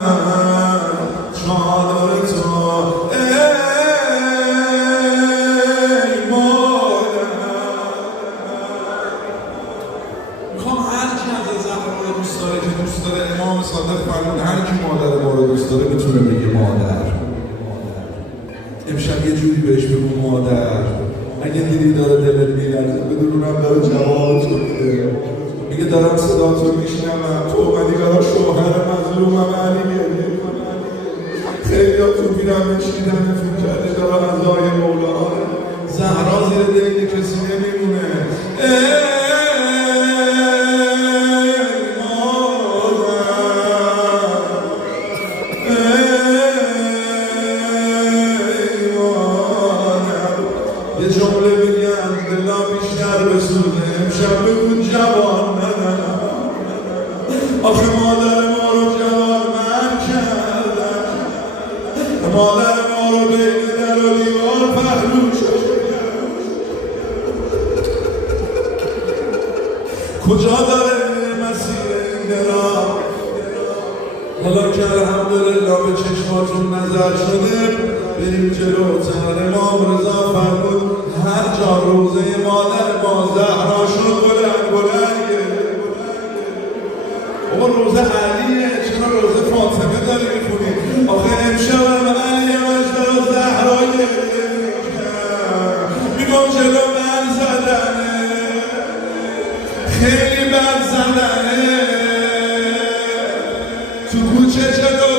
چادر تو ای مادر. میخوام هر کی از زهرا رو دوست داره که دوست داره امام صادق فرمود هر کی مادر ما رو دوست داره میتونه بگه مادر. امشب یه جوری بهش بگو مادر. اگه دیدی داره دلت میلرزه بدونم داره جواب شده. میگه دارم صدا تو میشنوم، تو اومدی برای شوهر مظلومم علیه. خیلی ها تو میرم نشیدن فکر کرده داره عزای مولا. زهرا زیر دل کسی نمیمونه. ای مادر. یه جمله بگم دلم بیشتر بسوزه. امشب بگو جوان ندارم. آخه مادر ما رو جوان من کردن. مادر ما رو بین در و دیوار پهلو شد. کجا داره مسیر این دلم؟ حالا که الحمدلله به چشماتون نظر شده بریم جلوتر. امام رضا فرمود هر جا روزه مادر ما زهرا شد بلند بلند بابا روزه علیه، چرا روزه فاطمه داری میخونی؟ آخه امشب علی مجد و زهرا گریه میکرد. میگم جلو بر زدنه، خیلی بر زدنه. تو کوچه جلو